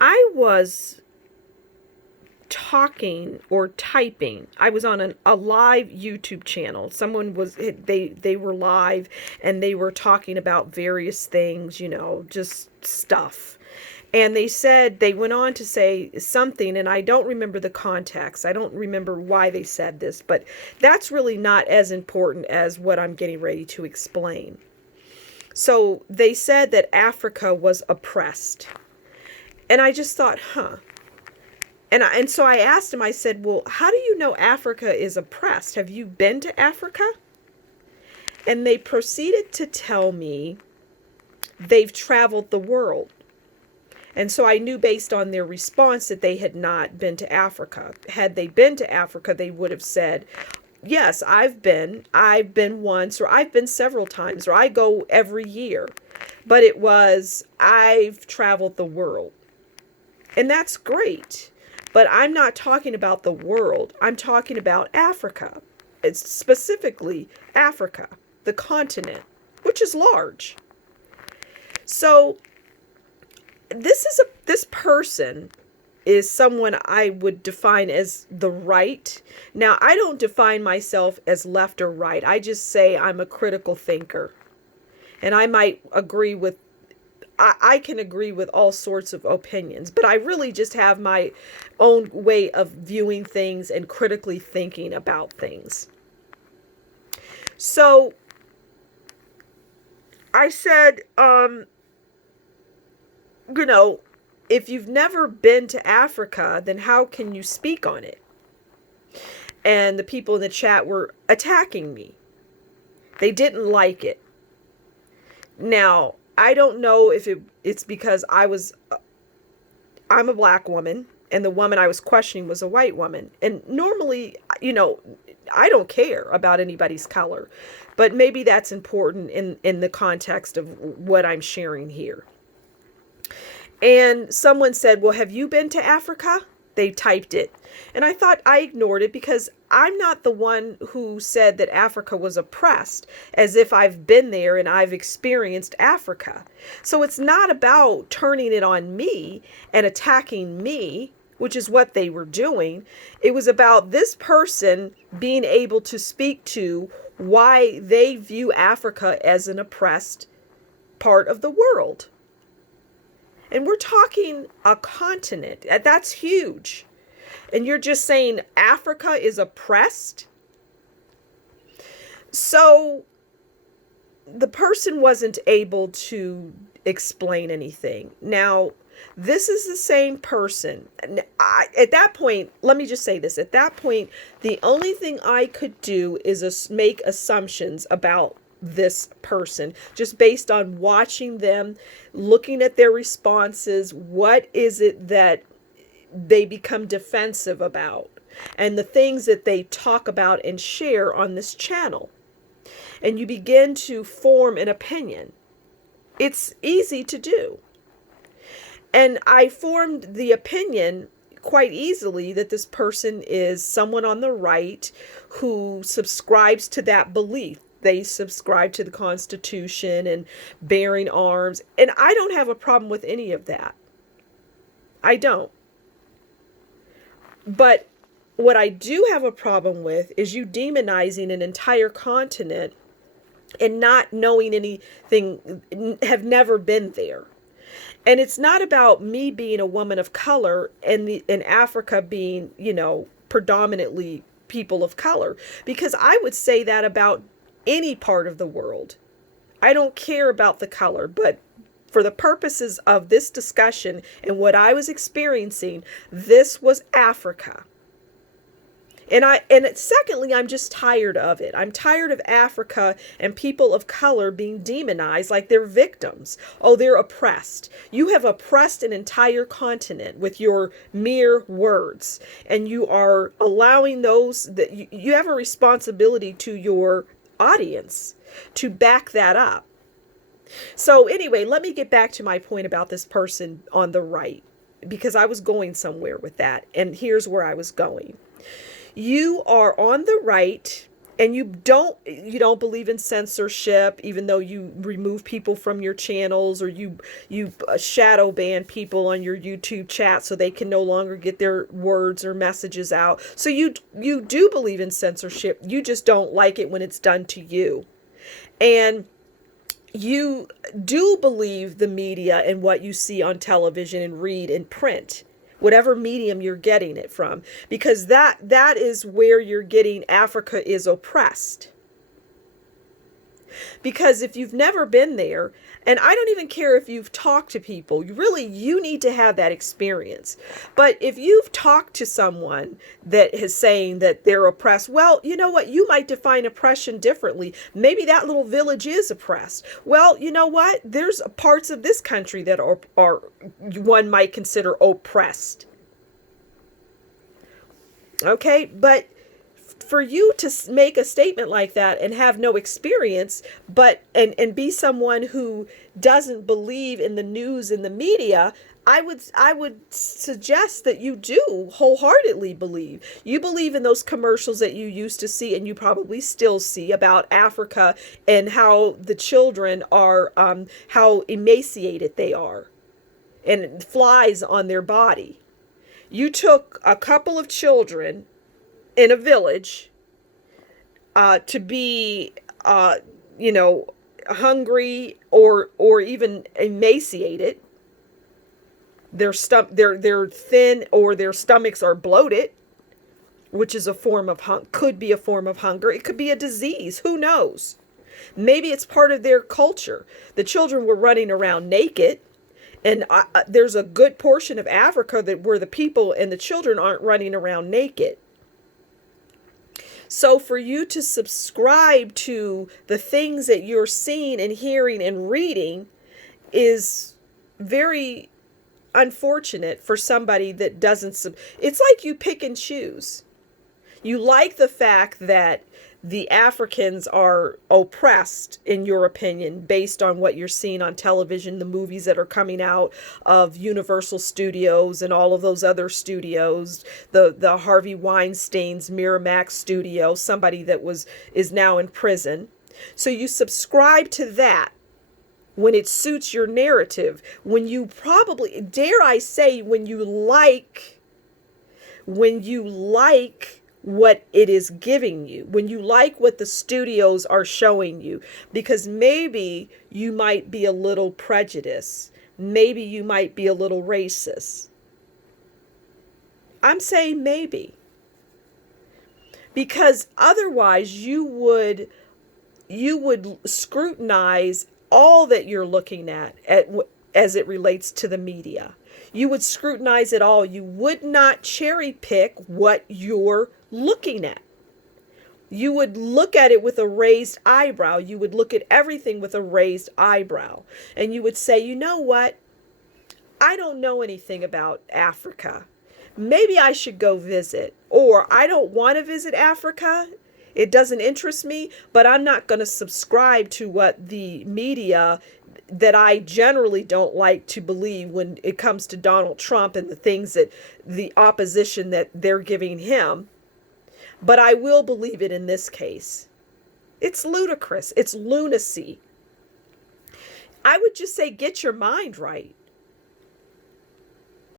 I was talking or typing. I was on a live YouTube channel. Someone was they were live and they were talking about various things, just stuff. And they went on to say something, and I don't remember the context. I don't remember why they said this, but that's really not as important as what I'm getting ready to explain. So they said that Africa was oppressed. And I just thought, huh. And so I asked him, I said, well, how do you know Africa is oppressed? Have you been to Africa? And they proceeded to tell me they've traveled the world. And so I knew based on their response that they had not been to Africa. Had they been to Africa, they would have said, yes, I've been once, or I've been several times, or I go every year. But it was, I've traveled the world. And that's great. But I'm not talking about the world. I'm talking about Africa. It's specifically Africa, the continent, which is large. So this person is someone I would define as the right. Now, I don't define myself as left or right. I just say I'm a critical thinker. And I might agree with I can agree with all sorts of opinions, but I really just have my own way of viewing things and critically thinking about things. So I said, if you've never been to Africa, then how can you speak on it? And the people in the chat were attacking me. They didn't like it. Now, I don't know if it's because I'm a black woman and the woman I was questioning was a white woman. And normally, I don't care about anybody's color, but maybe that's important in the context of what I'm sharing here. And someone said, well, have you been to Africa? They typed it. And I thought I ignored it because I'm not the one who said that Africa was oppressed, as if I've been there and I've experienced Africa. So it's not about turning it on me and attacking me, which is what they were doing. It was about this person being able to speak to why they view Africa as an oppressed part of the world. And we're talking a continent. That's huge. And you're just saying Africa is oppressed? So the person wasn't able to explain anything. Now, this is the same person. At that point, let me just say this. At that point, the only thing I could do is make assumptions about this person, just based on watching them, looking at their responses. What is it that they become defensive about, and the things that they talk about and share on this channel? And you begin to form an opinion. It's easy to do. And I formed the opinion quite easily that this person is someone on the right who subscribes to that belief. They subscribe to the Constitution and bearing arms. And I don't have a problem with any of that. I don't. But what I do have a problem with is you demonizing an entire continent and not knowing anything, have never been there. And it's not about me being a woman of color and in Africa being, predominantly people of color, because I would say that about any part of the world. I don't care about the color, but for the purposes of this discussion and what I was experiencing, this was Africa. And secondly, I'm just tired of it. I'm tired of Africa and people of color being demonized like they're victims. Oh, they're oppressed. You have oppressed an entire continent with your mere words. And you are allowing those that you have a responsibility to your audience to back that up. So anyway, let me get back to my point about this person on the right, because I was going somewhere with that. And here's where I was going. You are on the right and you don't believe in censorship, even though you remove people from your channels, or you shadow ban people on your YouTube chat so they can no longer get their words or messages out. So you do believe in censorship. You just don't like it when it's done to you. And you do believe the media and what you see on television and read in print, whatever medium you're getting it from, because that is where you're getting Africa is oppressed. Because if you've never been there, and I don't even care if you've talked to people, you need to have that experience. But if you've talked to someone that is saying that they're oppressed, well, you know what? You might define oppression differently. Maybe that little village is oppressed. Well, you know what? There's parts of this country that are one might consider oppressed. Okay, but for you to make a statement like that and have no experience, but and be someone who doesn't believe in the news and the media, I would suggest that you do wholeheartedly believe. You believe in those commercials that you used to see, and you probably still see, about Africa and how the children are, how emaciated they are, and flies on their body. You took a couple of children in a village to be, hungry or even emaciated. They're thin, or their stomachs are bloated, which is a form of could be a form of hunger. It could be a disease. Who knows? Maybe it's part of their culture. The children were running around naked. And there's a good portion of Africa where the people and the children aren't running around naked. So for you to subscribe to the things that you're seeing and hearing and reading is very unfortunate for somebody that doesn't. It's like you pick and choose. You like the fact that the Africans are oppressed, in your opinion, based on what you're seeing on television, the movies that are coming out of Universal Studios and all of those other studios, the Harvey Weinstein's Miramax studio, somebody that is now in prison. So you subscribe to that when it suits your narrative, when you probably, dare I say, when you like what it is giving you, when you like what the studios are showing you, because maybe you might be a little prejudiced, maybe you might be a little racist. I'm saying maybe, because otherwise you would scrutinize all that you're looking at as it relates to the media. You would scrutinize it all. You would not cherry pick what you're looking at. You would look at it with a raised eyebrow. You would look at everything with a raised eyebrow. And you would say, you know what? I don't know anything about Africa. Maybe I should go visit. Or I don't want to visit Africa. It doesn't interest me, but I'm not going to subscribe to what the media that I generally don't like to believe when it comes to Donald Trump and the things that the opposition that they're giving him. But I will believe it in this case. It's ludicrous. It's lunacy. I would just say, get your mind right.